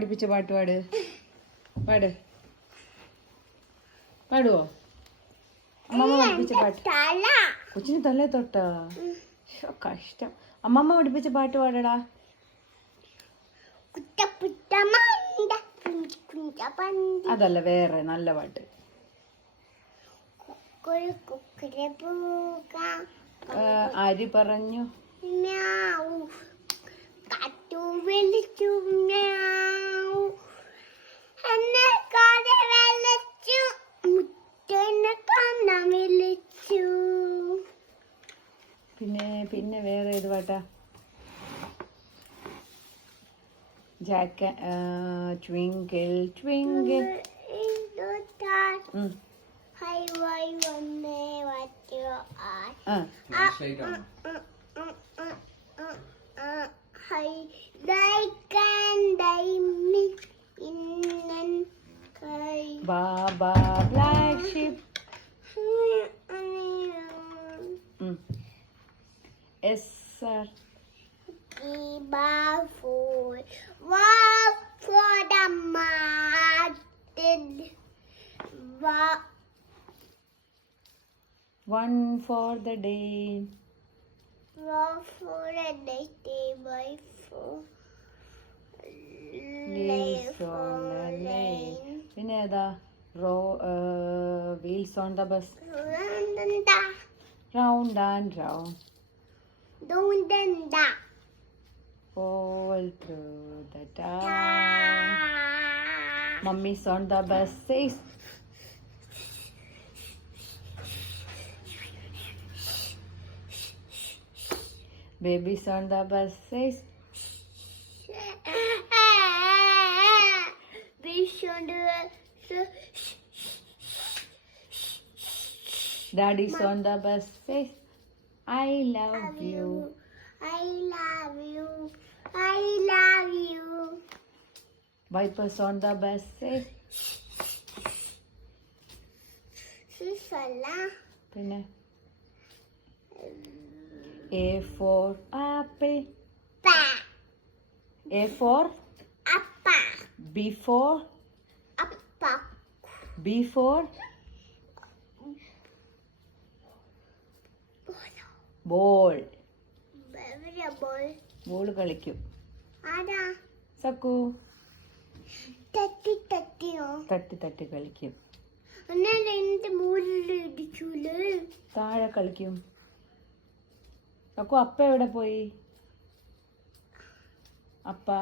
പഠിപ്പിച്ച പാട്ട് പാട്. പാട്. പാടുവോ? അമ്മമ്മ പഠിപ്പിച്ച പാട്ട്. കൊച്ചിന് തലേ തൊട്ടാ. കഷ്ടം. അമ്മമ്മ പഠിപ്പിച്ച പാട്ട് പാടടാ. അതല്ല വേറെ നല്ല പാട്ട്. അരി ആര് പറഞ്ഞു പിന്നെ പിന്നെ വേറെ ഏത് പാട്ടാ ജാക്ക twinkle twinkle. Baa baa black sheep. S sir Fool. Walk for the mountain. Walk one for the day walk for the next day by four. Leaves on the lane. പിന്നെ ഏതാ റോ wheels on the bus Randanda. Round and round Dundanda. all through the town. Mummy's on the bus says Baby's on the bus says We should do Daddy's on the bus says I love you. I love you. I love you. Wipers on the bus says Susala. പിന്നെ A for apple, Pa. A for Appa. B for Appa. Ball കളിക്കും. സക്കു. തട്ടി തട്ടിയോ? തട്ടി തട്ടി കളിക്കും. താഴെ കളിക്കും. അക്കു അപ്പ എവിടെ പോയി? അപ്പ.